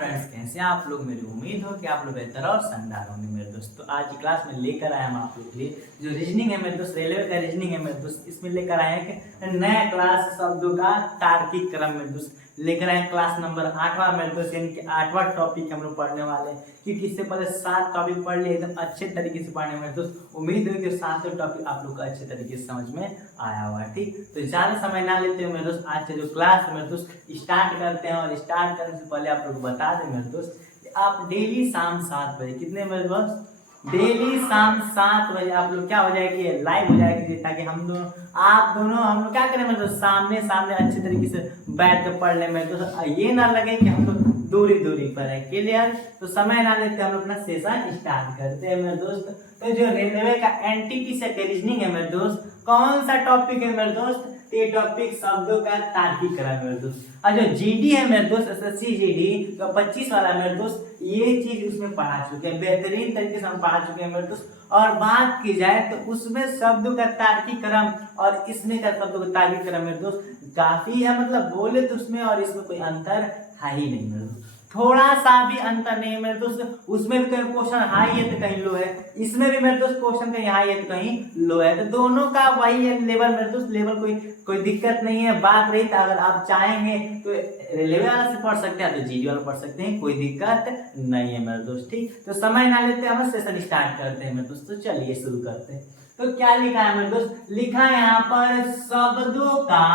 Friends, कैसे हैं आप लोग। मेरी उम्मीद हो कि आप लोग बेहतर और शानदार होंगे मेरे दोस्त। तो आज की क्लास में लेकर आया हम आप लोग के लिए जो रीजनिंग है मेरे दोस्त, रेलवे का रीजनिंग है मेरे दोस्त। इसमें लेकर आए हैं कि नया क्लास शब्दों का तार्किक क्रम मेरे दोस्त लेकर आए क्लास नंबर 8वां मेरे दोस्त, यानी कि 8वां टॉपिक हम लोग पढ़ने वाले हैं। क्योंकि इससे पहले 7 टॉपिक पढ़ लिए एकदम अच्छे तरीके से पढ़ने मेरे दोस्त। उम्मीद है कि 7 टॉपिक आप लोग को अच्छे तरीके से समझ में आया हुआ है। ठीक, तो ज्यादा समय ना लेते हुए मेरे दोस्त आज से जो क्लास है मेरे दोस्त स्टार्ट करते हैं। और स्टार्ट करने से पहले आप लोग बता दें मेरे दोस्त, आप डेली शाम 7 बजे, कितने बजे बस, डेली शाम 7 बजे आप लोग क्या हो जाएगी, लाइव हो जाएगी, ताकि हम दोनों आप दोनों हम लोग क्या करें मतलब सामने सामने अच्छे तरीके से बैठ कर पढ़ ले में। तो ये ना लगे कि हम लोग दूरी दूरी पर है। क्लियर? तो समय ना लेते हम लोग अपना सेशन स्टार्ट करते हैं मेरे दोस्त। तो जो रेलवे का एनटीपीसी का रीजनिंग है मेरे दोस्त, कौन सा टॉपिक है मेरे दोस्त, ये टॉपिक शब्दों का तार्किक क्रम मेरे दोस्त। और जो जीडी है मेरे दोस्त, एसएससी जीडी तो 25 वाला मेरे दोस्त, ये चीज उसमें पढ़ा चुके हैं, बेहतरीन तरीके से हम पढ़ा चुके हैं मेरे दोस्त। और बात की जाए तो उसमें शब्दों का तार्किक क्रम और इसमें का शब्दों का तार्किक क्रम मेरे दोस्त काफी है, मतलब बोले तो उसमें और इसमें कोई अंतर है ही नहीं मेरे दोस्त, थोड़ा सा भी अंतर नहीं है मेरे दोस्त। उसमें भी कहीं क्वेश्चन हाई है तो कहीं लो है, इसमें भी मेरे दोस्त क्वेश्चन कहीं हाई है तो कहीं लो है। तो दोनों का वही है लेवल मेरे दोस्त, लेवल कोई दिक्कत नहीं है। बात रही तो अगर आप चाहेंगे तो रेलवे वाला से पढ़ सकते हैं, तो जीडी वाला पढ़ सकते हैं, कोई दिक्कत नहीं है मेरे दोस्त। ठीक, तो समय ना लेते हम सेशन स्टार्ट करते हैं मेरे दोस्त। तो चलिए शुरू करते हैं। तो क्या लिखा है मेरे दोस्त, लिखा है यहाँ पर शब्दों का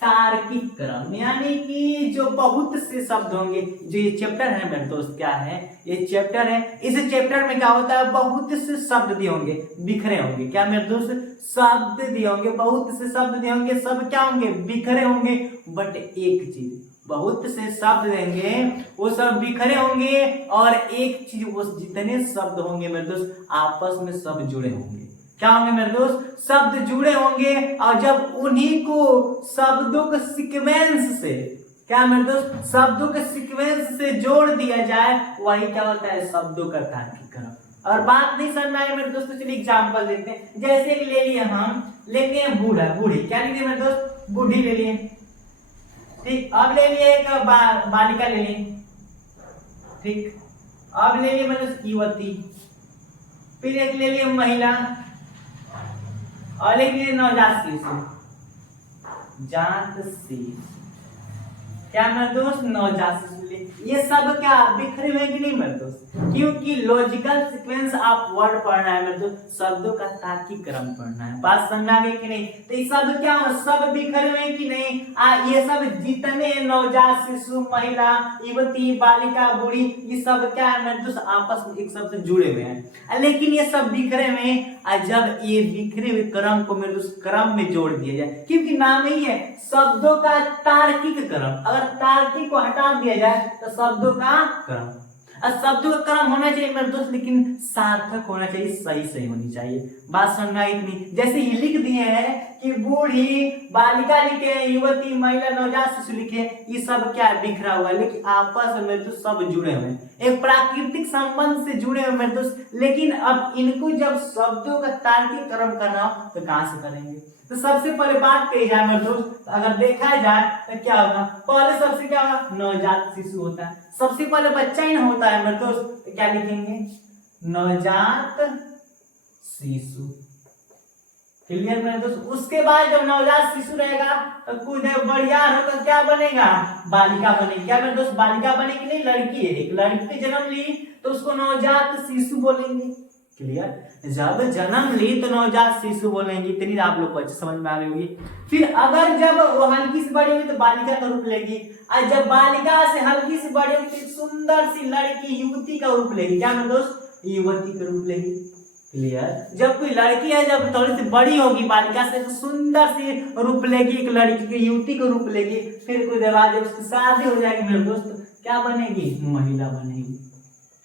तार्किक क्रम, यानी कि जो बहुत से शब्द होंगे। जो ये चैप्टर है मेरे दोस्त, क्या है ये चैप्टर है, इस चैप्टर में क्या होता है, बहुत से शब्द दिए होंगे, बिखरे होंगे। क्या मेरे दोस्त, शब्द दिए होंगे, बहुत से शब्द दिए होंगे, सब क्या होंगे, बिखरे होंगे। बट एक चीज, बहुत से शब्द देंगे वो सब बिखरे होंगे, और एक चीज, वो जितने शब्द होंगे मेरे दोस्त आपस में सब जुड़े होंगे। क्या होंगे मेरे दोस्त, शब्द जुड़े होंगे। और जब उन्हीं को शब्दों के सीक्वेंस से, क्या मेरे दोस्त, शब्दों के सीक्वेंस से जोड़ दिया जाए, वही क्या होता है, शब्दों का तार्किक क्रम। और बात नहीं समझ में आए मेरे दोस्तों, चलिए एग्जांपल देते हैं। जैसे कि ले लिए हम, लेते हैं बूढ़ा बूढ़ी, क्या ले लिए मेरे दोस्त, बूढ़ी ले लिए। ठीक, अब ले लिए एक बालिका ले लिए। ठीक, अब ले लिए मेरे दोस्त युवती, फिर एक ले लिए महिला, और लेकिन नवजात शिशु, जात शिशु, क्या मेरे दोस्त, नवजात शिशु। ये सब क्या बिखरे हुए कि नहीं मेरे दोस्त, क्योंकि लॉजिकल सीक्वेंस आप वर्ड पढ़ना है मेरे दोस्त, शब्दों का तार्किक क्रम पढ़ना है। बात समझ आ गई कि नहीं। तो ये सब क्या, सब बिखरे हुए कि नहीं, ये सब जितने नवजात शिशु, महिला, युवती, बालिका, बूढ़ी, ये सब क्या है मेरे दोस्त आपस में एक सबसे जुड़े हुए हैं। लेकिन ये सब बिखरे हुए हैं, जब ये बिखरे हुए क्रम को मेरे दोस्त क्रम में जोड़ दिया जाए, क्योंकि नाम ही है शब्दों का तार्किक क्रम। अगर तार्किक को हटा दिया जाए तो शब्दों का क्रम, शब्दों का क्रम होना चाहिए मेरे दोस्त, लेकिन सार्थक होना चाहिए, सही सही होनी चाहिए। बात समझ में आई कि नहीं। जैसे ये लिख दिए हैं कि बूढ़ी, बालिका लिखे, युवती, महिला, नवजात शिशु लिखे, ये सब क्या है, बिखरा हुआ है, लेकिन आपस में तो सब जुड़े हुए हैं, एक प्राकृतिक संबंध से जुड़े हुए मेरे दोस्त। लेकिन अब इनको जब शब्दों का तार्किक क्रम करना हो तो कहां से करेंगे। तो सबसे पहले बात कही जाए मेरे दोस्त, अगर देखा जाए तो क्या होगा, पहले सबसे क्या होगा, नवजात शिशु होता है, सबसे पहले बच्चा ही ना होता है मेरे दोस्त। तो क्या लिखेंगे, नवजात शिशु। क्लियर मेरे दोस्त। उसके बाद जब नवजात शिशु रहेगा तो कुछ बढ़िया होकर क्या बनेगा, बालिका बनेगी। क्या मेरे दोस्त, बालिका बनेगी नहीं, लड़की है, एक लड़की जन्म ली तो उसको नवजात शिशु बोलेंगे। क्लियर, जब जन्म ली तो नवजात शिशु बोलेंगे। इतनी आप लोग को अच्छे समझ में आ रही होगी। फिर अगर जब वो हल्की सी बड़ी होगी तो बालिका का रूप लेगी, और जब बालिका से हल्की सी बड़ी होगी तो सुंदर सी लड़की, युवती का रूप लेगी। क्या मेरे दोस्त, युवती का रूप लेगी। क्लियर, जब कोई लड़की है जब थोड़ी सी बड़ी होगी बालिका से तो सुंदर सी रूप लेगी, एक लड़की की, युवती का रूप लेगी। फिर कुछ देर बाद जब उसकी शादी हो जाएगी मेरे दोस्त, क्या बनेगी, महिला बनेगी।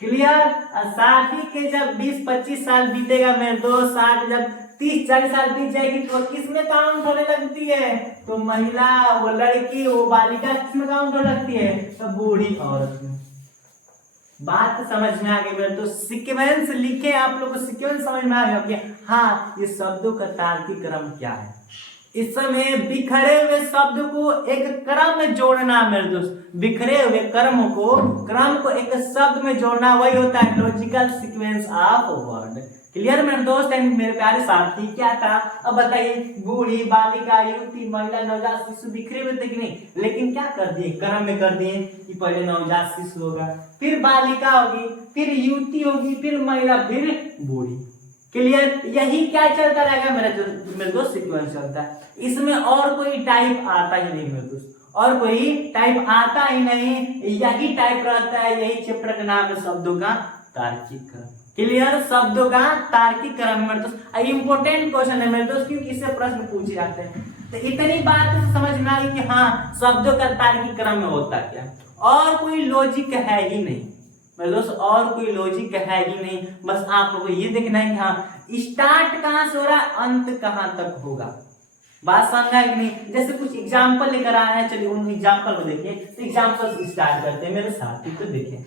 क्लियर, शादी के जब 20-25 साल बीतेगा मेरे दोस्त, 60 जब 30-40 साल बीत जाएगी तो किसमें काउंट होने लगती है, तो महिला, वो लड़की, वो बालिका किसमें काउंट होने लगती है, तो बूढ़ी औरत में। बात समझ में आ गई मेरे तो, सीक्वेंस लिखे आप लोग को, सीक्वेंस समझ में आ गया कि हाँ ये शब्दों का तार्किक क्रम क्या है। इसमें बिखरे हुए शब्द को एक क्रम में जोड़ना मेरे दोस्त, बिखरे हुए क्रम को एक शब्द में जोड़ना, वही होता है logical sequence of word. Clear मेरे दोस्त एंड मेरे प्यारे साथी, क्या था अब बताइए, बूढ़ी, बालिका, युवती, महिला, नवजात शिशु बिखरे हुए थे कि नहीं, लेकिन क्या कर दिए, क्रम में कर दिए कि पहले नवजात शिशु होगा, फिर बालिका होगी, फिर युवती होगी, फिर महिला, फिर बूढ़ी। क्लियर, यही क्या चलता रहेगा मेरे दोस्त सीक्वेंस चलता है, इसमें और कोई टाइप आता ही नहीं मेरे दोस्त, और कोई टाइप आता ही नहीं, यही टाइप रहता है, यही चैप्टर का नाम है शब्दों का तार्किक क्रम। क्लियर, शब्दों का तार्किक क्रम मेरे दोस्त, इंपोर्टेंट क्वेश्चन है मेरे दोस्त, क्योंकि इससे प्रश्न पूछे जाते हैं। तो इतनी बात तो समझ में आ गई कि हाँ शब्दों का तार्किक क्रम में होता क्या, और कोई लॉजिक है ही नहीं मेरे दोस्त, और कोई लॉजिक है ही नहीं, बस आप लोगों को ये देखना है कि हाँ स्टार्ट कहाँ से हो रहा है, अंत कहाँ तक होगा। बात समझा है कि नहीं, जैसे कुछ एग्जाम्पल लेकर आए हैं, चलिए उन एग्जाम्पल को देखिए। तो एग्जाम्पल स्टार्ट करते हैं मेरे साथ ही, तो देखिए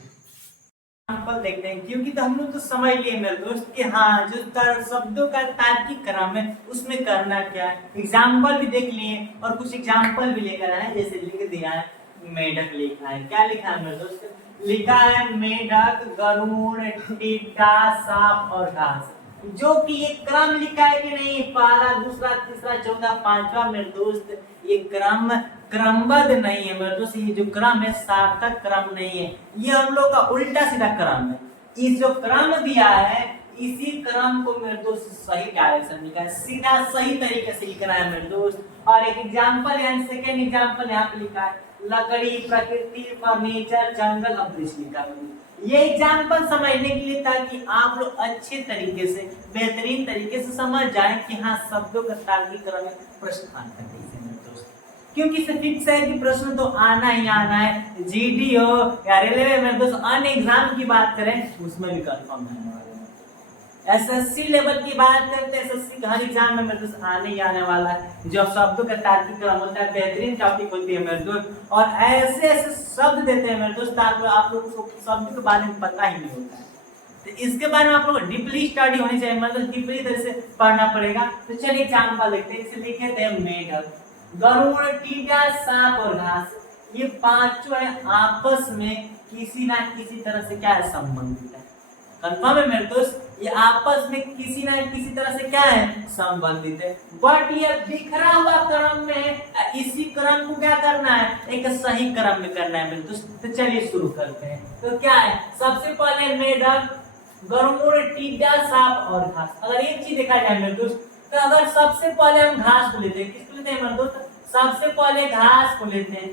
एग्जाम्पल देखते हैं, क्योंकि तो हम लोग तो समझ लिए मेरे दोस्त कि हाँ जो शब्दों का तार्किक क्रम है उसमें करना क्या है। एग्जाम्पल भी देख लिए और कुछ एग्जाम्पल भी लेकर आए, जैसे लिख दिया है मेढक लिखा है, क्या लिखा है मेरे दोस्त, लिखा है मेढक, गरुड़, टिड्डा, सांप और घास, जो कि ये क्रम लिखा है कि नहीं, पहला, दूसरा, तीसरा, चौथा, पांचवा मेरे दोस्त, ये क्रमबद्ध नहीं है मेरे दोस्त, ये जो क्रम है सार्थक क्रम नहीं है, ये हम लोग का उल्टा सीधा क्रम है। इस जो क्रम दिया है इसी क्रम को मेरे दोस्त सही डायरेक्शन लिखा है, सीधा सही तरीके से लिखना है मेरे दोस्त। और एक एग्जाम्पल यानी सेकेंड एग्जाम्पल यहाँ पे लिखा है लकड़ी, प्रकृति, फर्नीचर, जंगल, वृक्ष लिखा है। ये एग्जाम्पल समझने के लिए ताकि आप लोग अच्छे तरीके से, बेहतरीन तरीके से समझ जाएं कि हाँ शब्दों का तार्किक क्रम में प्रश्न आता है मेरे दोस्त, क्योंकि इसे फिक्स है कि प्रश्न तो आना ही आना है, जीडी हो या रेलवे में दोस्त, अन्य एग्जाम की बात करें उसमें भी कंफर्म है। एसएससी लेवल की बात करते हैं, एसएससी का हर एग्जाम में मेरे दोस्त आने ही आने वाला है, जो शब्दों का तार्किक क्रम होता है, बेहतरीन टॉपिक होती है मेरे दोस्त, और ऐसे ऐसे शब्द देते हैं मेरे दोस्त आप लोग को शब्द के बारे में पता ही नहीं होता है, तो इसके बारे में आप लोग डीपली स्टडी होनी चाहिए, मतलब डीपली तरह से पढ़ना पड़ेगा। तो चलिए एग्जाम्पल देखते हैं, इसे लिखे थे मेढक, गरुड़, टिड्डा, सांप और घास, ये पांचों है आपस में किसी ना किसी तरह से क्या है, संबंधित है। कंफर्म है मेरे दोस्त, ये आपस में किसी ना किसी तरह से क्या है, संबंधित है। बट ये बिखरा हुआ क्रम में इसी क्रम को क्या करना है, एक सही क्रम में करना है मेरे दोस्त। तो चलिए शुरू करते हैं। तो क्या है, सबसे पहले मेढक, गरुड़, टिड्डा, सांप और घास। अगर एक चीज देखा जाए मेरे दोस्त, तो अगर सबसे पहले हम घास को लेते हैं, किसको लेते हैं मेरे दोस्त, सबसे पहले घास को लेते हैं।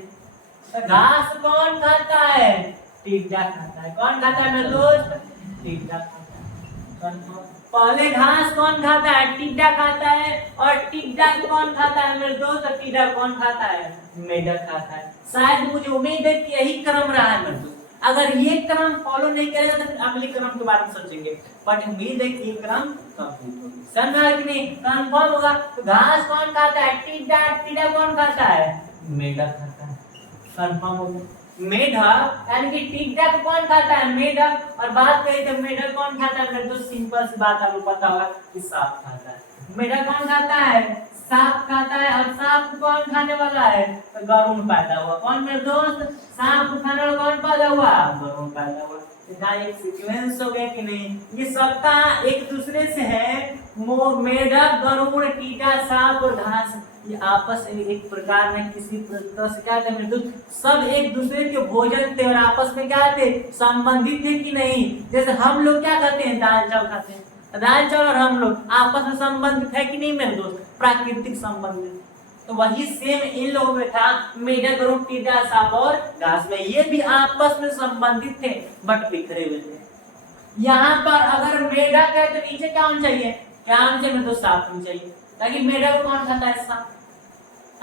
तो घास कौन खाता है, टिड्डा खाता है। कौन खाता है मेरे दोस्त, टिड्डा खाता है। पहले घास कौन खाता है, टिड्डा खाता है, और टिड्डा कौन खाता है मेरे दोस्त, टिड्डा कौन खाता है, मेढक खाता है। शायद मुझे उम्मीद है कि यही क्रम रहा है मेरे दोस्त, अगर ये क्रम फॉलो नहीं करेगा तो फिर अगले क्रम के बारे में सोचेंगे, बट उम्मीद है कि ये क्रम कंप्लीट होगा। समझा कि नहीं, कंफर्म होगा। तो घास कौन खाता है, टिड्डा, टिड्डा कौन खाता है, मेढक खाता है। कंफर्म हो गया। मेढक यानी कि टिड्डा को कौन खाता है, मेढक, और बात करें तो मेढक कौन खाता है मेरे दोस्त, सिंपल सी बात आपको पता होगा कि सांप खाता है। मेढक कौन खाता है, सांप खाता है, और सांप कौन खाने वाला है, तो गरुड़ पैदा हुआ। कौन मेरे दोस्त, सांप को खाने वाला कौन पैदा हुआ, गरुड़ पैदा हुआ। एक सीक्वेंस हो गया कि नहीं, ये सबका एक दूसरे से है, मेढक, गरुड़, टिड्डा, सांप और घास, ये आपस में एक प्रकार में किसी तरह से क्या थे मेरे दोस्त, सब एक दूसरे के भोजन थे और आपस में क्या थे, संबंधित थे कि नहीं। जैसे हम लोग क्या खाते हैं, दाल चावल खाते हैं, दाल चावल और हम लोग आपस में संबंधित है कि नहीं मेरे दोस्त, प्राकृतिक संबंध। तो वही सेम इन लोगों में था, मेढक, गरुड़, टिड्डा, सांप और घास में, ये भी आपस में संबंधित थे बट बिखरे हुए थे। यहाँ पर अगर मेढक है तो नीचे क्या होना चाहिए, क्या होना चाहिए मेरे दोस्त, सांप होना चाहिए, ताकि मेढक को कौन खाता है, सांप,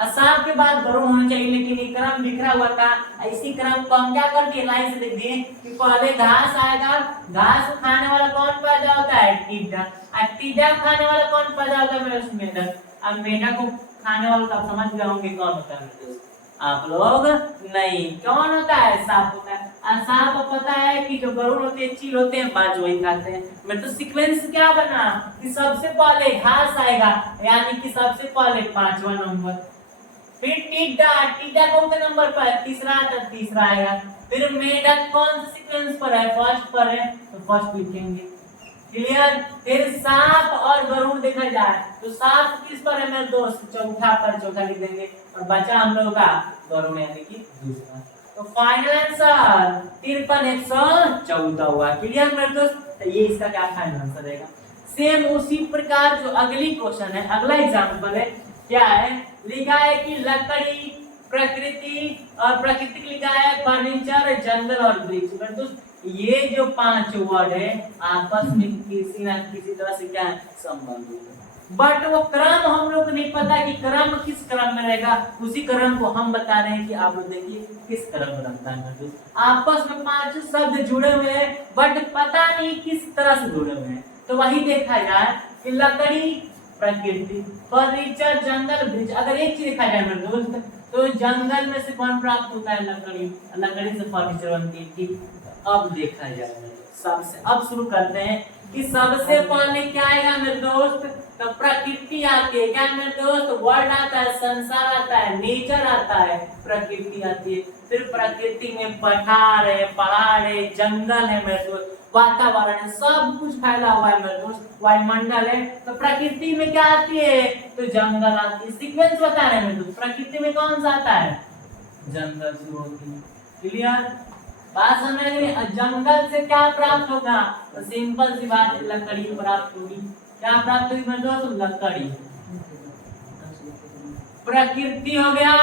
सांप के बाद गरुड़ होना चाहिए। लेकिन ये क्रम बिखरा हुआ था, इसी क्रम को हम क्या कर दिए, लाइन से लिख दिए कि पहले घास आएगा, घास को खाने वाला कौन पैदा होता है, टिड्डा, और टिड्डा को खाने वाला कौन पैदा होता है मेरे मेढक, अब मेढक को खाने वाला तो आप समझ गए होंगे कौन होता है मेरे दोस्त, आप लोग नहीं, कौन होता है, सांप होता है। और सांप पता है कि जो गरुड़ होते हैं, चील होते हैं, बाज वही खाते हैं। मेरे तो सीक्वेंस क्या बना कि सबसे पहले घास आएगा, यानी कि सबसे पहले 5वां नंबर, फिर टिड्डा, टिड्डा कौन से नंबर पर है, तीसरा, तो तीसरा आएगा। फिर मेढक कौन से सीक्वेंस पर है, फर्स्ट पर है, तो फर्स्ट लिखेंगे। क्लियर। फिर सांप और गरुड़ देखा जाए तो सांप किस पर है मेरे दोस्त, चौथा पर, चौथा लिख देंगे। और बचा हम लोगों का गरुड़ यानी कि दूसरा। तो फाइनल आंसर 53,114 हुआ। क्लियर मेरे दोस्त। तो ये इसका क्या फाइनल आंसर रहेगा। सेम उसी प्रकार जो अगली क्वेश्चन है, अगला एग्जांपल है, क्या है, लिखा है कि लकड़ी, प्रकृति और प्राकृतिक लिखा है फर्नीचर, जंगल और वृक्ष। मेरे दोस्त ये जो 5 वर्ड है आपस में किसी ना किसी तरह से क्या संबंधित है, बट वो क्रम हम लोग को नहीं पता कि क्रम किस क्रम में रहेगा। उसी क्रम को हम बता रहे हैं कि आप लोग देखिए किस क्रम में रखता है। आपस में 5 शब्द जुड़े हुए हैं बट पता नहीं किस तरह से जुड़े हुए हैं। तो वही देखा जाए कि लकड़ी प्रकृति, फर्नीचर जंगल वृक्ष। अगर एक चीज देखा जाए मेरे दोस्त तो जंगल में से कौन प्राप्त होता है, लकड़ी, लकड़ी से फर्नीचर बनती है। अब देखा जाए सबसे, अब शुरू करते हैं कि सबसे पहले क्या आएगा मेरे दोस्त, तो प्रकृति आती है। क्या मेरे दोस्त, वर्ल्ड आता है, संसार आता है, नेचर आता है, प्रकृति आती है। फिर प्रकृति में पठार है, पहाड़ है, जंगल है मेरे दोस्त, वातावरण है, सब कुछ फैला हुआ है मेरे दोस्त, वायुमंडल है। तो प्रकृति में क्या आती है, तो जंगल आती है। सीक्वेंस बता रहे हैं मेरे दोस्त, प्रकृति में कौन सा आता है, जंगल शुरू होती है। क्लियर बात समझ में। जंगल से क्या प्राप्त होगा, तो सिंपल सी बात है, लकड़ी प्राप्त होगी। क्या प्राप्त होगी मेरे दोस्त, लकड़ी। प्रकृति हो गया,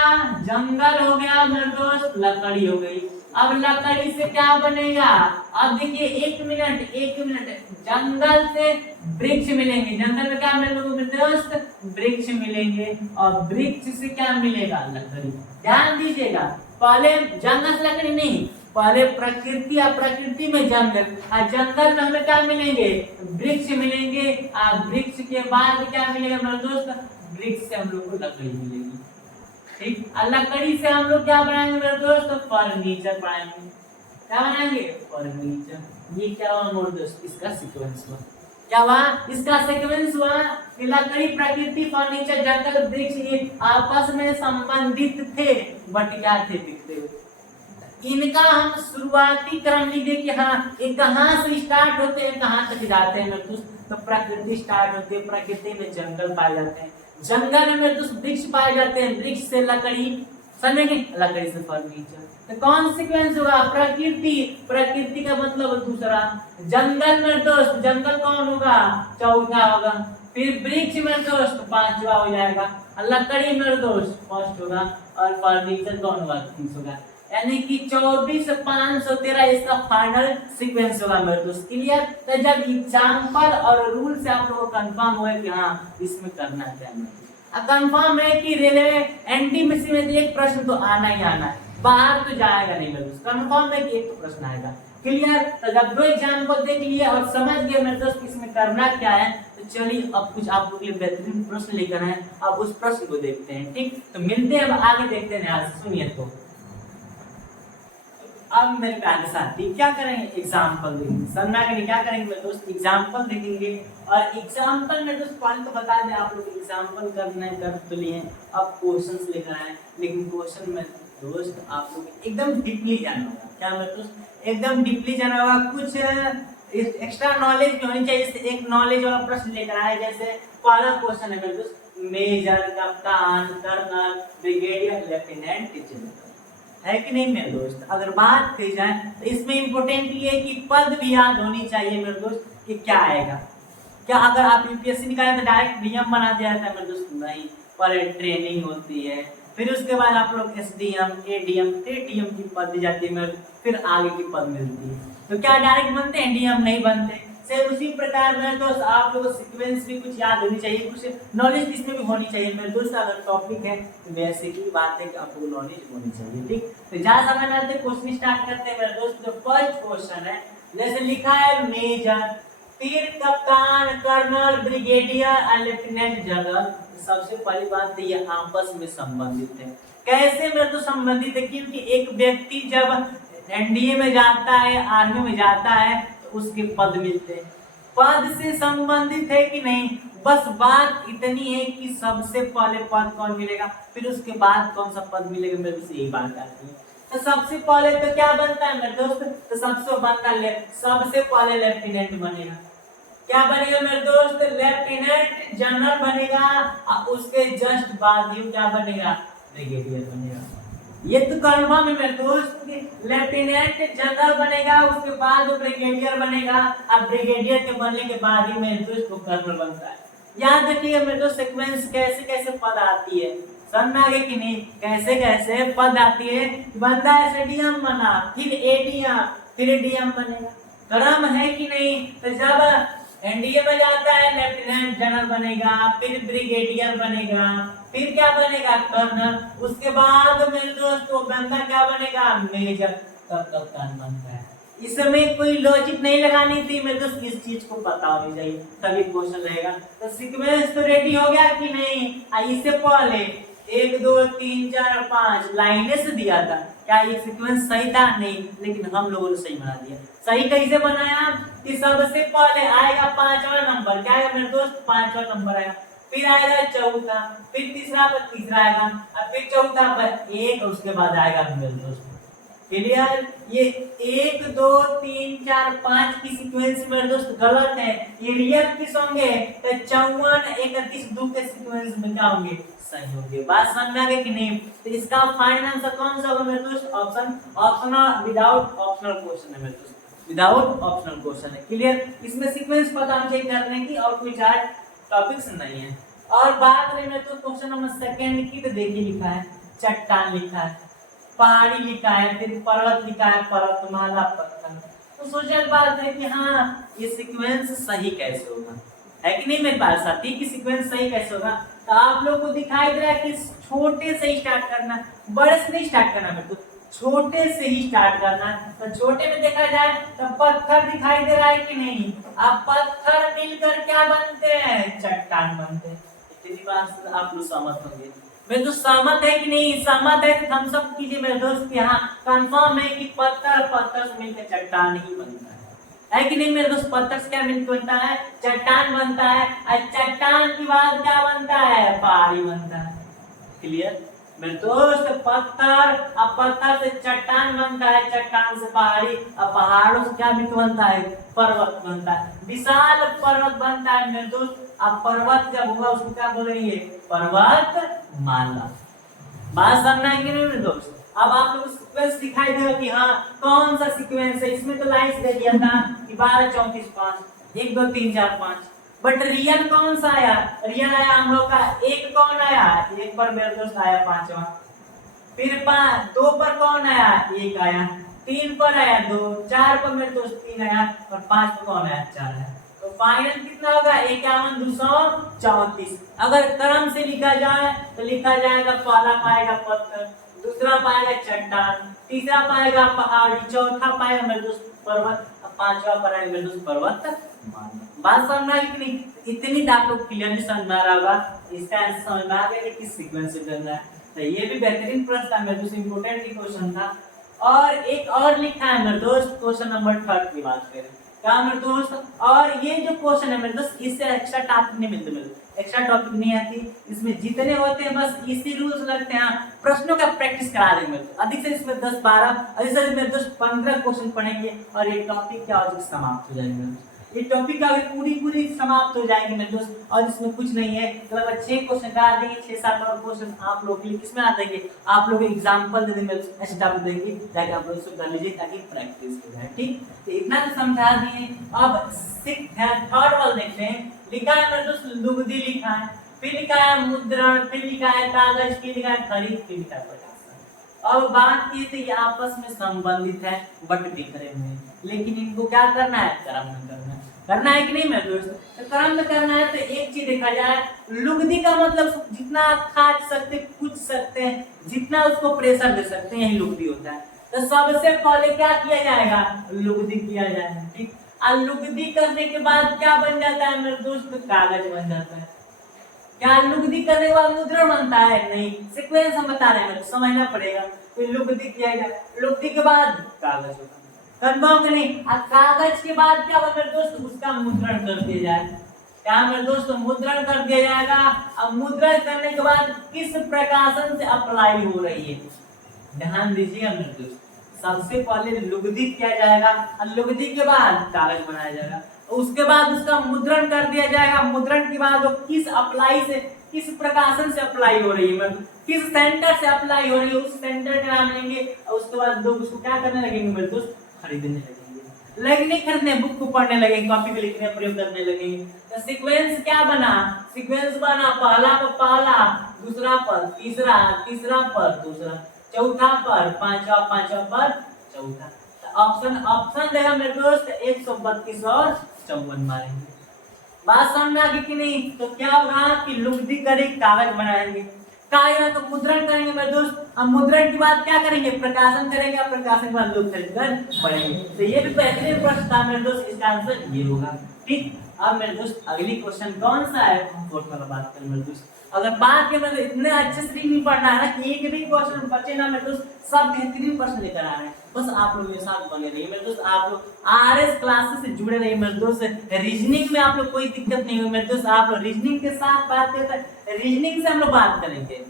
जंगल हो गया मेरे दोस्त, लकड़ी हो गई। अब लकड़ी से क्या बनेगा, अब देखिए एक मिनट, जंगल से वृक्ष मिलेंगे। जंगल में क्या मिलेंगे मेरे दोस्त, वृक्ष मिलेंगे। और वृक्ष से क्या मिलेगा, लकड़ी। ध्यान दीजिएगा, पहले जंगल से लकड़ी नहीं, पहले प्रकृति, और प्रकृति में जंगल, और जंगल में हमें क्या मिलेंगे, वृक्ष मिलेंगे। और वृक्ष के बाद क्या मिलेगा मेरे दोस्त, वृक्ष से हम लोग को लकड़ी मिलेगी। ठीक, और लकड़ी से हम लोग क्या बनाएंगे मेरे दोस्त, फर्नीचर बनाएंगे। क्या बनाएंगे, फर्नीचर। ये क्या हुआ मेरे दोस्त, इसका सीक्वेंस हुआ। क्या हुआ, इसका सीक्वेंस हुआ कि लकड़ी, प्रकृति, फर्नीचर, जंगल, वृक्ष ये आपस में संबंधित थे बट क्या थे, बिखरे हुए। इनका हम शुरुआती क्रम लिखे कि हाँ ये कहाँ से स्टार्ट होते हैं, कहाँ तक जाते हैं मेरे दोस्त। तो प्रकृति स्टार्ट होती है, प्रकृति में जंगल पाए जाते हैं, जंगल में मेरे दोस्त वृक्ष पाए जाते हैं, वृक्ष से लकड़ी, समझेंगे, लकड़ी से फर्नीचर। तो कौन सीक्वेंस होगा, प्रकृति, प्रकृति का मतलब दूसरा, जंगल में दोस्त, जंगल कौन होगा, चौथा होगा। फिर वृक्ष में दोस्त 5वां हो जाएगा, लकड़ी में दोस्त फर्स्ट होगा, और फर्नीचर कौन होगा, 30 होगा। यानी कि 24,513 इसका फाइनल सीक्वेंस होगा मेरे दोस्त। क्लियर। तो जब एग्जांपल और रूल से आप लोगों को कंफर्म हुआ कि हाँ इसमें करना क्या है, अब कंफर्म है कि रेलवे एनटीपीसी में एक प्रश्न तो आना ही आना है, बाहर तो जाएगा नहीं मेरे दोस्त, कंफर्म है कि एक तो प्रश्न आएगा। क्लियर। तो जब 2 एग्जाम को देख लिए और समझ गए मेरे दोस्त इसमें करना क्या है, तो चलिए अब कुछ आप लोग के लिए बेहतरीन प्रश्न लेकर आए, अब उस प्रश्न को देखते हैं। ठीक, तो मिलते हैं, अब आगे देखते हैं। सुनिए, तो अब मेरे प्यारे साथी क्या करेंगे, एग्जाम्पल देखेंगे। समझा के क्या करेंगे मेरे दोस्त, एग्जाम्पल देखेंगे। और एग्जाम्पल में दोस्त पॉइंट तो बता दें आप लोग, एग्जाम्पल करना है कर तो लिए, अब क्वेश्चंस लेकर आए, लेकिन क्वेश्चन में दोस्त आप लोग एकदम डीपली जाना होगा। क्या मेरे दोस्त, एकदम डीपली जाना होगा। कुछ एक्स्ट्रा नॉलेज भी होनी चाहिए। जैसे एक नॉलेज वाला प्रश्न लेकर आए, जैसे पहला क्वेश्चन है मेरे दोस्त, मेजर, कप्तान, कर्नल, ब्रिगेडियर, लेफ्टिनेंट, जनरल, है कि नहीं मेरे दोस्त। अगर बात की जाए तो इसमें इंपोर्टेंट ये है कि पद भी याद होनी चाहिए मेरे दोस्त कि क्या आएगा। क्या अगर आप यूपीएससी निकाले तो डायरेक्ट डीएम बना दिया जाता है मेरे दोस्त, नहीं, पर ट्रेनिंग होती है, फिर उसके बाद आप लोग एसडीएम, एडीएम, टीडीएम की पद दी जाती है, फिर आगे की पद मिलती है। तो क्या डायरेक्ट बनते हैं, डीएम नहीं बनते। सेम उसी प्रकार में दोस्त आप लोगों को सीक्वेंस भी कुछ याद होनी चाहिए, कुछ नॉलेज इसमें भी होनी चाहिए मेरे दोस्त। अगर टॉपिक है तो बेसिकली बात है कि आपको नॉलेज होनी चाहिए। ठीक, तो ज्यादा समय में क्वेश्चन स्टार्ट करते हैं मेरे दोस्त। जो फर्स्ट क्वेश्चन है, जैसे लिखा है मेजर, फिर कप्तान, कर्नल, ब्रिगेडियर और लेफ्टिनेंट जनरल। सबसे पहली बात ये आपस में संबंधित है। कैसे मेरे तो संबंधित है, क्योंकि एक व्यक्ति जब एनडीए में जाता है, आर्मी में जाता है तो उसके पद मिलते हैं। पद से संबंधित है कि नहीं, बस बात इतनी है कि सबसे पहले पद कौन मिलेगा, फिर उसके बाद कौन सा पद मिलेगा, मेरे से यही बात आती है। तो सबसे पहले तो क्या बनता है मेरे दोस्त, तो सबसे पहले लेफ्टिनेंट बनेगा। क्या बनेगा मेरे दोस्त, लेफ्टिनेंट जनरल बनेगा, और उसके जस्ट बाद ही क्या बनेगा, ब्रिगेडियर बनेगा। ये तो कंफर्म है मेरे दोस्त कि लेफ्टिनेंट जनरल बनेगा, उसके बाद वो ब्रिगेडियर बनेगा, और ब्रिगेडियर के बनने के बाद ही मेरे दोस्त वो कर्नल बनता है। याद रखिए मेरे दोस्त सीक्वेंस कैसे कैसे पद आती है, समझ आगे कि नहीं, कैसे कैसे पद आती है। बनता है एसडीएम बना, फिर एडीएम, फिर डीएम बनेगा। क्रम है कि नहीं, तो जब एनडीए में जाता है लेफ्टिनेंट जनरल बनेगा, फिर ब्रिगेडियर बनेगा, फिर क्या बनेगा, कर्नल, उसके बाद मेरे दोस्त वो बंदा क्या बनेगा, मेजर, तब कप्तान बनता है। इसमें कोई लॉजिक नहीं लगानी थी मेरे दोस्त, इस चीज को पता होनी चाहिए तभी क्वेश्चन रहेगा। तो सीक्वेंस तो रेडी हो गया कि नहीं, इससे पहले 1 2 3 4 5 लाइनें से दिया था, क्या ये सीक्वेंस सही था, नहीं, लेकिन हम लोगों ने सही बना दिया। सही कैसे बनाया कि सबसे पहले आएगा 5वां नंबर, क्या है मेरे दोस्त, 5वां नंबर आएगा, फिर आएगा चौथा, फिर तीसरा पर तीसरा आएगा, और फिर चौथा पर एक, उसके बाद आएगा मेरे दोस्त। क्लियर, ये 1 2 3 4 5 की सीक्वेंस मेरे दोस्त गलत है, ये रियल किस होंगे, तो 54 31 2 के सीक्वेंस में क्या होंगे, सही होंगे। बात समझ आ गई कि नहीं। तो इसका फाइनल आंसर कौन सा होगा मेरे दोस्त, ऑप्शनल विदाउट ऑप्शनल क्वेश्चन है मेरे दोस्त, विदाउट ऑप्शनल क्वेश्चन है। क्लियर, इसमें सीक्वेंस पता होना चाहिए करने की, और कोई चार टॉपिक्स नहीं है। और बात रही मेरे दोस्त क्वेश्चन नंबर 2 की, तो देखिए लिखा है चट्टान, लिखा है पहाड़ी, लिखा है फिर पर्वत, लिखा है पर्वतमाला, पत्थर। तो सोचा बात है कि हाँ ये सीक्वेंस सही कैसे होगा, है कि नहीं मेरे पास साथी, कि सीक्वेंस सही कैसे होगा। तो आप लोग को दिखाई दे रहा है कि छोटे से ही स्टार्ट करना, बड़े से नहीं स्टार्ट करना, मेरे को छोटे से ही स्टार्ट करना। तो छोटे में देखा जाए तो पत्थर दिखाई दे रहा है कि नहीं, अब पत्थर मिलकर क्या बनते हैं, चट्टान बनते हैं। इतनी बात आप लोग सहमत होंगे, मेरे दोस्त सहमत है कि नहीं, सहमत है तो थम्स अप कीजिए मेरे दोस्त, यहाँ कंफर्म है कि पत्थर पत्थर से मिलकर चट्टान ही बनता है कि नहीं मेरे दोस्त, पत्थर से क्या मिलकर बनता है, चट्टान बनता है, और चट्टान के बाद क्या बनता है, पहाड़ी बनता है। क्लियर मेरे दोस्त, पत्थर, अब पत्थर से चट्टान बनता है, चट्टान से पहाड़ी, अब पहाड़ों से क्या मिलकर बनता है, पर्वत बनता है, विशाल पर्वत बनता है मेरे दोस्त। अब पर्वत जब होगा उसको क्या बोलेंगे, पर्वत माला। बात समझना है कि नहीं मेरे दोस्त। अब आप लोग सीक्वेंस दिखाई देगा कि हाँ कौन सा सीक्वेंस है, इसमें तो लाइन्स दे दिया था कि 12 34 5 1 2 3 4 5, बट रियल कौन सा आया, रियल आया हम लोग का एक, कौन आया, एक पर मेरे दोस्त आया 5वां, फिर 2 पर कौन आया, एक आया, 3 पर आया 2, 4 पर मेरे दोस्त 3 आया, और 5 पर कौन आया, 4 आया। तो फाइनल कितना होगा, 51 234। अगर क्रम से लिखा जाए तो लिखा जाएगा पहला पाएगा पत्थर, दूसरा पाएगा चट्टान, तीसरा पाएगा पहाड़ी, चौथा पाएगा मेरे दोस्त पर्वत, और 5वां पाएगा मेरे दोस्त पर्वत। बात समझ में कि नहीं, इतनी आप लोग क्लियरली समझ में आ रहा होगा, इसका आंसर समझ में आ गया कि किस सीक्वेंस से करना है। तो ये भी बेहतरीन प्रश्न था मेरे दोस्त, इंपोर्टेंट ही क्वेश्चन था। और एक और लिखा है मेरे दोस्त, क्वेश्चन नंबर 3 की बात करें क्या मेरे दोस्त, और ये जो क्वेश्चन है मेरे दोस्त, इससे एक्स्ट्रा टॉपिक नहीं मिलते मेरे, एक्स्ट्रा टॉपिक नहीं आती, इसमें जितने होते हैं बस इसी रूल्स लगते हैं, प्रश्नों का प्रैक्टिस करा देंगे मेरे को। अधिक से इसमें 10 12, अधिक से मेरे दोस्त 15 क्वेश्चन पढ़ेंगे, और ये टॉपिक क्या हो समाप्त हो जाएंगे, ये टॉपिक का पूरी समाप्त हो जाएगी मेरे दोस्त। और इसमें कुछ नहीं है, लगभग 6 क्वेश्चन करा देंगे, 6-7 और क्वेश्चन आप लोग के लिए किसमें आ देंगे, आप लोग एग्जांपल दे देंगे, ऐसे टॉपिक देंगे ताकि आप लोग इसको कर लीजिए, ताकि प्रैक्टिस हो जाए। ठीक, तो इतना तो समझा दिए। अब 3rd वाला देखते हैं, लिखा है मेरे दोस्त लुगदी, लिखा है, फिर लिखा है मुद्रण, फिर लिखा है कागज, फिर लिखा है खरीद, फिर लिखा है प्रकाशन। अब बात की तो ये आपस में संबंधित है बट बिखरे हुए हैं, लेकिन इनको क्या करना है, क्रम में करना है कि नहीं मेरे दोस्त। तो क्रम में करना है तो एक चीज देखा जाए, लुगदी का मतलब जितना आप खा सकते, पूछ सकते हैं, जितना उसको प्रेशर दे सकते हैं, यही लुगदी होता है। तो सबसे पहले क्या किया जाएगा, लुगदी किया जाएगा। ठीक, और लुगदी करने के बाद क्या बन जाता है मेरे दोस्त, कागज बन जाता है। क्या लुगदी करने के बाद मुद्रण बनता है? नहीं, सीक्वेंस हम बता रहे हैं, समझना पड़ेगा। फिर लुगदी किया जाए, लुगदी के बाद कागज होता है, कंफर्म कि नहीं? अब कागज के बाद क्या होगा मेरे दोस्त? उसका मुद्रण कर दिया जाए। क्या मेरे दोस्त? मुद्रण कर दिया जाएगा। अब मुद्रण करने के बाद किस प्रकाशन से अप्लाई हो रही है, ध्यान दीजिएगा मेरे दोस्त। सबसे पहले लुगदी किया जाएगा और लुगदी के बाद कागज बनाया जाएगा, उसके बाद उसका मुद्रण कर दिया जाएगा। मुद्रण के बाद वो किस अप्लाई से, किस प्रकाशन से अप्लाई हो रही है, किस सेंटर से अप्लाई हो रही है, उस सेंटर का नाम लेंगे और उसके बाद लोग उसको क्या करने लगेंगे मेरे दोस्त? खरीदने लगेंगे, खरीदने, बुक को पढ़ने लगेंगे, कॉपी पे लिखने प्रयोग करने लगेंगे। तो सीक्वेंस क्या बना? सीक्वेंस बना पहला पर पहला, दूसरा पर तीसरा, तीसरा पर दूसरा, चौथा पर पांचवा, पांचवा पर चौथा। ऑप्शन ऑप्शन देगा मेरे दोस्त 132 और 54 मारेंगे। बात समझ में आ गई कि नहीं? तो क्या होगा कि लुगदी करेंगे, कागज बनाएंगे, कागज तो मुद्रण करेंगे मेरे दोस्त। अब मुद्रण के बाद क्या करेंगे? प्रकाशन करेंगे, और प्रकाशन के बाद लोग खरीदकर पढ़ेंगे। तो ये भी बेहतरीन प्रश्न था मेरे दोस्त, इसका आंसर ये होगा। ठीक, अब मेरे दोस्त अगली क्वेश्चन कौन सा है, फोर्थ वाला बात करें मेरे दोस्त। अगर बात के मतलब इतने अच्छे से नहीं पढ़ना है ना कि एक भी क्वेश्चन बचे ना मेरे दोस्त, सब बेहतरीन प्रश्न लेकर आ रहे हैं। बस आप लोग मेरे साथ बने रहिए मेरे दोस्त, आप लोग आरएस क्लासेस से जुड़े रहिए मेरे दोस्त। रीजनिंग में आप लोग कोई दिक्कत नहीं होगी मेरे दोस्त, आप लोग रीजनिंग के साथ बात करते, रीजनिंग से हम लोग बात करेंगे।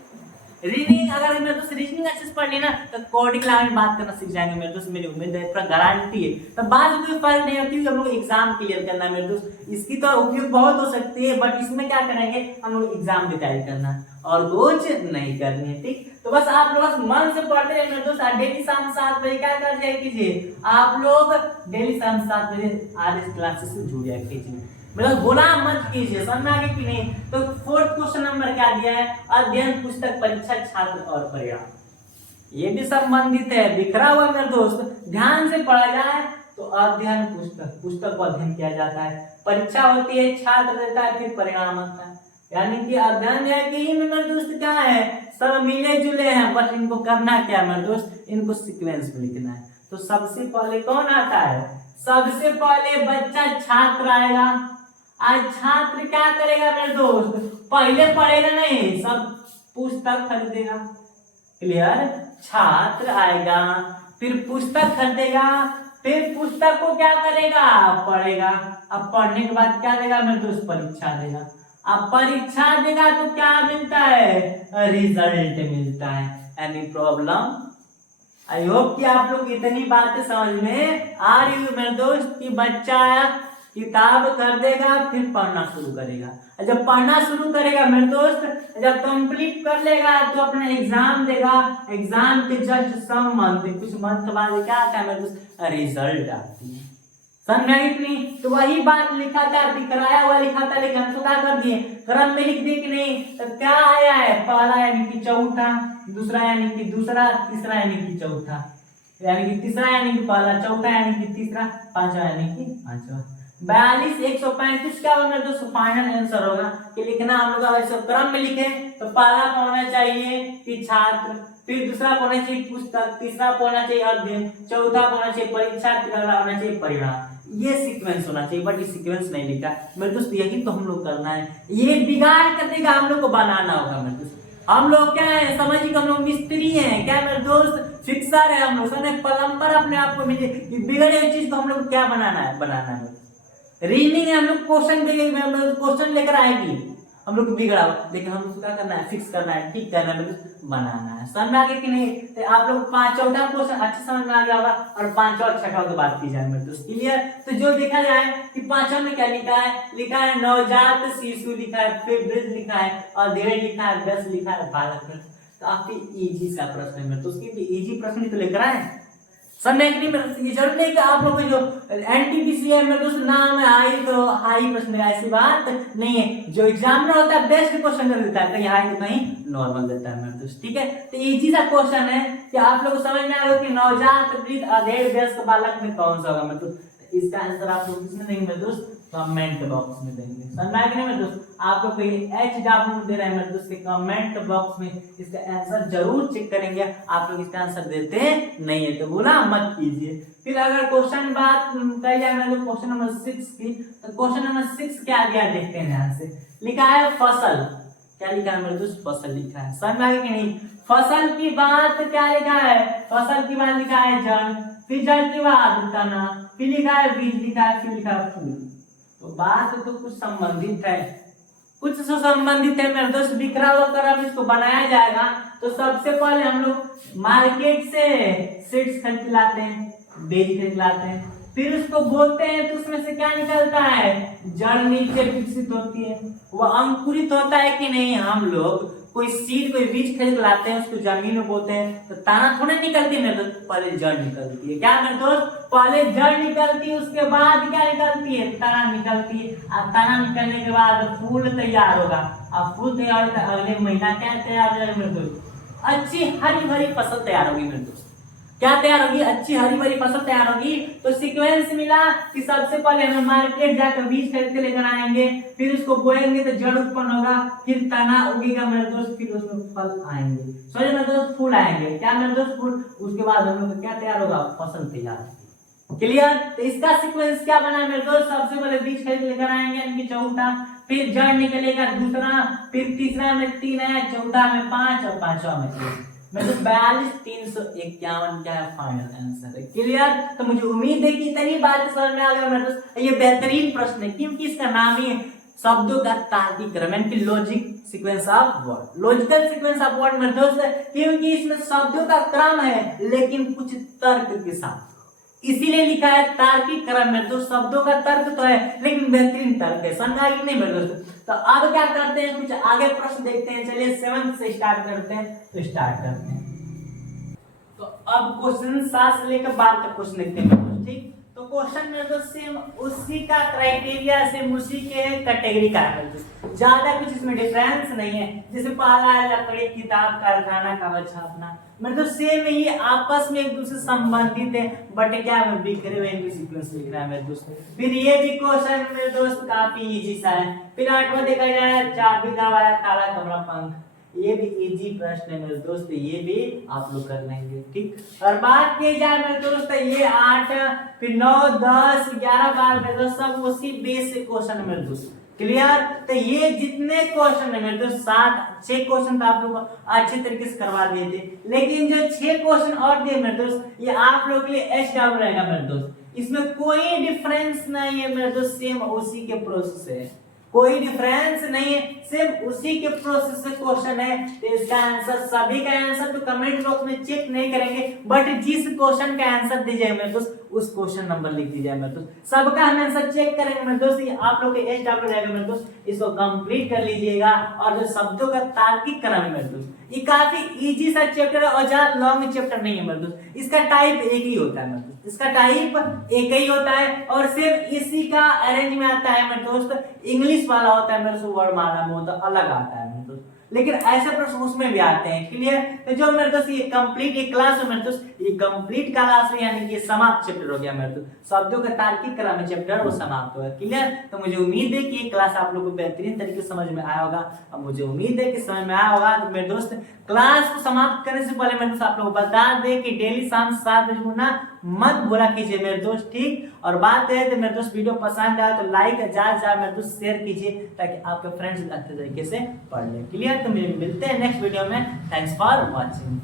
रीजनिंग अगर मेरे दोस्त रीजनिंग अच्छे से पढ़ लेना तो कोडिंग लैंग्वेज में बात करना सीख जाएंगे मेरे दोस्त, मेरी उम्मीद है, पूरा गारंटी है। तो बात में कोई फर्क नहीं होती, हम लोग एग्जाम क्लियर करना है मेरे दोस्त। इसकी तो उपयोग बहुत हो सकती है, बट इसमें क्या करेंगे हम लोग? एग्जाम की तैयारी करना है और कुछ नहीं करनी है। ठीक, तो बस आप लोग बस मन से पढ़ते रहे मेरे दोस्त। डेली शाम 7 बजे क्या कर जाए कीजिए, आप लोग डेली शाम 7 बजे आरएस क्लासेस से जुड़ जाए कीजिए, मतलब बोला मत कीजिए। समझ में आ गया कि नहीं? तो फोर्थ क्वेश्चन नंबर क्या दिया है? अध्ययन पुस्तक, परीक्षा, छात्र और परिणाम। ये भी संबंधित है, बिखरा हुआ मेरे दोस्त, ध्यान से पढ़ा जाए तो अध्ययन पुस्तक, पुस्तक को अध्ययन किया जाता है, परीक्षा होती है, छात्र देता है, फिर परिणाम आता है। यानी कि अध्ययन है कि मेरे दोस्त क्या है, सब मिले जुले हैं, बस इनको करना क्या मेरे दोस्त? इनको सीक्वेंस में लिखना है। तो सबसे पहले कौन आता है? सबसे पहले बच्चा छात्र आएगा। आज छात्र क्या करेगा मेरे दोस्त? पहले पढ़ेगा नहीं, सब पुस्तक खरीदेगा। क्लियर? छात्र आएगा, फिर पुस्तक खरीदेगा, फिर पुस्तक को क्या करेगा? पढ़ेगा। अब पढ़ने के बाद क्या देगा मेरे दोस्त? परीक्षा देगा। अब परीक्षा देगा तो क्या मिलता है? रिजल्ट मिलता है। Any problem? आई होप कि आप लोग इतनी बातें समझ में आ रही है मेरे दोस्त कि बच्चा किताब खरीदेगा, फिर पढ़ना शुरू करेगा। जब पढ़ना शुरू करेगा मेरे दोस्त, जब कंप्लीट कर लेगा तो अपना एग्जाम देगा। एग्जाम के जस्ट सम मंथ, कुछ मंथ बाद क्या आता है मेरे दोस्त? रिजल्ट आती है। समझ में नहीं? तो वही बात लिखा था, दिखराया हुआ लिखा था, लेकिन हम क्या कर दिए? क्रम में लिख दिए कि नहीं? तो क्या आया है? पहला यानी कि चौथा, दूसरा यानी कि दूसरा, तीसरा यानी कि चौथा, यानी कि तीसरा यानी कि पहला, चौथा यानी कि तीसरा, पांचवा यानी कि पांचवा। 42 135 क्या होगा मेरे दोस्तों? फाइनल आंसर होगा कि लिखना हम लोग अगर क्रम में लिखे तो पहला होना चाहिए कि छात्र, फिर दूसरा होना चाहिए पुस्तक, तीसरा होना चाहिए अध्ययन, चौथा होना चाहिए परीक्षा, तीसरा होना चाहिए परिणाम। ये सीक्वेंस होना चाहिए, बट ये सीक्वेंस नहीं लिखा मेरे दोस्त। यही तो हम लोग करना है, ये बिगाड़ कर देगा, हम लोग को बनाना होगा मेरे दोस्त। हम लोग क्या है, समझिए हम लोग मिस्त्री हैं क्या मेरे दोस्त? फिक्सर है हम लोग, समझे? प्लम्बर अपने आप को मिले, बिगड़े हुई चीज को हम लोग क्या बनाना है? बनाना है। रीजनिंग हम लोग क्वेश्चन देंगे, क्वेश्चन लेकर आएगी, हम लोग बिगड़ा, लेकिन हम लोग क्या करना है? फिक्स करना है, ठीक करना है, बनाना है। समझ में आ गया कि नहीं? तो आप लोग चौथा क्वेश्चन अच्छे समझ में आ गया होगा, और पांचवा और छठा की बात की जाए मेरे दोस्त। क्लियर? तो जो देखा जाए कि पांचवा में क्या लिखा है? लिखा है नवजात शिशु लिखा है, फिर वृद्ध लिखा है, और अधेड़ लिखा है, 10 लिखा है, बालक। तो आपकी इजी सा प्रश्न है मेरे दोस्त, इजी प्रश्न तो लेकर आए। समय की नहीं, जरूर नहीं कि आप लोग जो एनटीपीसी है मेरे दोस्त नाम है हाई तो हाई प्रश्न है, ऐसी बात नहीं है। जो एग्जाम में होता है बेस्ट क्वेश्चन कर देता है, कहीं हाई तो कहीं नॉर्मल देता है मेरे दोस्त। ठीक है, तो इजी सा क्वेश्चन है कि आप लोग को समझ में आएगा कि नवजात वृद्ध अधेड़ वयस्क बालक में कौन सा होगा मेरे दोस्त। इसका आंसर आप लोग किसमें देंगे मेरे दोस्त? कमेंट बॉक्स में देंगे। समझ में आएगा मेरे दोस्त? आप लोग को एच डाउन दे रहे हैं मेरे दोस्त, कमेंट बॉक्स में इसका आंसर जरूर चेक करेंगे। आप लोग इसका आंसर देते नहीं है तो बोला मत कीजिए। फिर अगर क्वेश्चन बात कही जाए मेरे क्वेश्चन नंबर 6 की, तो क्वेश्चन नंबर 6 क्या दिया देखते हैं ध्यान से। लिखा है फसल, क्या लिखा है मेरे दोस्त, फसल लिखा है। समझ में आ गया कि नहीं। फसल की बात क्या लिखा है, फसल की बात लिखा है जड़, फिर जड़ की बात तना, फिर लिखा है बीज लिखा है, फिर लिखा है फूल। तो बात तो कुछ संबंधित है, कुछ से संबंधित है मेरे दोस्त। बिखरा हुआ क्रम इसको बनाया जाएगा तो सबसे पहले हम लोग मार्केट से सीड्स खरीद के लाते हैं, बीज खरीद लाते हैं, फिर उसको बोते हैं तो उसमें से क्या निकलता है, जड़ नीचे विकसित होती है, वो अंकुरित होता है कि नहीं। हम लोग कोई सीड कोई बीज खरीद लाते हैं, उसको जमीन में बोते हैं तो तना थोड़ी निकलती है मेरे दोस्त, पहले जड़ निकलती है। क्या मेरे दोस्त, पहले जड़ निकलती है, उसके बाद क्या निकलती है, तना निकलती है। अब तना निकलने के बाद फूल तैयार होगा। अब फूल तैयार होगा, अगले महीना क्या तैयार हो जाएगा मेरे दोस्त, अच्छी हरी भरी फसल तैयार होगी मेरे दोस्त। क्या तैयार होगी, अच्छी हरी भरी फसल तैयार होगी। तो सीक्वेंस मिला कि सबसे पहले हम मार्केट जाकर बीज खरीद के लेकर आएंगे, फिर उसको बोएंगे तो जड़ उत्पन्न होगा, फिर तना उगेगा मेरे दोस्त, फिर उसमें फल आएंगे, सॉरी मेरे दोस्त फूल आएंगे। क्या मेरे दोस्त, फूल। उसके बाद हम लोग का क्या तैयार होगा, फसल तैयार। क्लियर। तो इसका सीक्वेंस क्या बना मेरे दोस्त, सबसे पहले बीज खरीद लेकर आएंगे यानी चौथा, फिर जड़ निकलेगा दूसरा, फिर तीसरा में 3 है, चौथा में 5 और पांचवा में 1। मतलब 42 351 क्या है फाइनल आंसर है। क्लियर। तो मुझे उम्मीद है कि इतनी बात समझ में आ गया मेरे दोस्त। ये बेहतरीन प्रश्न है क्योंकि इसका नाम ही है शब्दों का तार्किक क्रम यानी कि logic sequence of word, logical sequence of word मेरे दोस्त, क्योंकि इसमें शब्दों का क्रम है लेकिन कुछ तर्क के साथ, इसीलिए लिखा है तार्किक क्रम में। तो शब्दों का तर्क तो है लेकिन बेहतरीन तर्क है। समझ आई नहीं मेरे दोस्तों। तो अब क्या करते हैं, कुछ आगे प्रश्न देखते हैं। चलिए 7 से स्टार्ट करते हैं, तो स्टार्ट करते हैं। तो अब क्वेश्चन 7 से लेकर 12 तक क्वेश्चन देखते हैं, ठीक। तो क्वेश्चन मेरे दोस्त सेम उसी का क्राइटेरिया सेम उसी के कैटेगरी का है, ज्यादा कुछ इसमें डिफरेंस नहीं है। जैसे पहला है लकड़ी, किताब, कारखाना, कागज छापना, मतलब सेम ही आपस में एक दूसरे संबंधित है, बट क्या है बिखरे हुए सीक्वेंस लिख रहा है मेरे दोस्त। फिर ये भी क्वेश्चन मेरे दोस्त काफी इजी सा है। फिर 8वां देखा जाए, चाबी दरवाजा, काला कमरा, पंख, ये भी इजी प्रश्न है मेरे दोस्त, ये भी आप लोग कर लेंगे, ठीक। और बात की जाए मेरे दोस्त, ये 8 फिर 9 10 11 12 मेरे दोस्त सब उसी बेस से क्वेश्चन है मेरे दोस्त। क्लियर। तो ये जितने क्वेश्चन है मेरे दोस्त 6 क्वेश्चन तो आप लोग अच्छे तरीके से करवा दिए थे, लेकिन जो 6 क्वेश्चन और दिए मेरे दोस्त ये आप लोग के लिए एचडब्ल्यू रहेगा मेरे दोस्त। इसमें कोई डिफरेंस नहीं है मेरे दोस्त, सेम उसी के प्रोसेस है, कोई डिफरेंस नहीं है, सिर्फ उसी के प्रोसेस से क्वेश्चन है। तो इसका आंसर, सभी का आंसर तो कमेंट बॉक्स में चेक नहीं करेंगे, बट जिस क्वेश्चन का आंसर दीजिए मेरे दोस्त उस क्वेश्चन नंबर लिख दीजिए मेरे दोस्त। सबका हम आंसर चेक करेंगे मेरे दोस्त। ये आप लोग के एचडब्ल्यू रहेगा मेरे दोस्त, इसको कंप्लीट कर लीजिएगा। और जो शब्दों का तार्किक क्रम है मेरे दोस्त, ये काफी इजी सा चैप्टर है और ज्यादा लॉन्ग चैप्टर नहीं है मेरे दोस्त। इसका टाइप एक ही होता है मेरे दोस्त, इसका टाइप एक ही होता है और सिर्फ इसी का अरेंज में आता है मेरे दोस्त, इंग्लिश वाला होता है मेरे दोस्त, वर्णमाला में होता है, अलग आता है मेरे दोस्त, लेकिन ऐसे प्रश्न उसमें भी आते हैं। क्लियर। तो जो मेरे दोस्त ये कंप्लीट ये क्लास है मेरे दोस्त, ये कंप्लीट क्लास है यानी कि ये समाप्त चैप्टर हो गया मेरे दोस्त। शब्दों का तार्किक क्रम में चैप्टर वो समाप्त हो गया। क्लियर। तो मुझे उम्मीद है कि ये क्लास आप लोगों को बेहतरीन तरीके से समझ में आया होगा। अब मुझे उम्मीद है कि समझ में आया होगा। तो मेरे दोस्त क्लास को समाप्त करने से पहले मेरे दोस्त आप लोगों को बता दें कि डेली शाम 7 बजे उठना मत भूला कीजिए मेरे दोस्त, ठीक। और बात है तो मेरे दोस्त वीडियो पसंद आया तो लाइक ज्यादा मेरे दोस्त शेयर कीजिए ताकि आपके फ्रेंड्स अच्छे तरीके से पढ़ लें। क्लियर। तो मिलते हैं नेक्स्ट वीडियो में। Thanks for watching.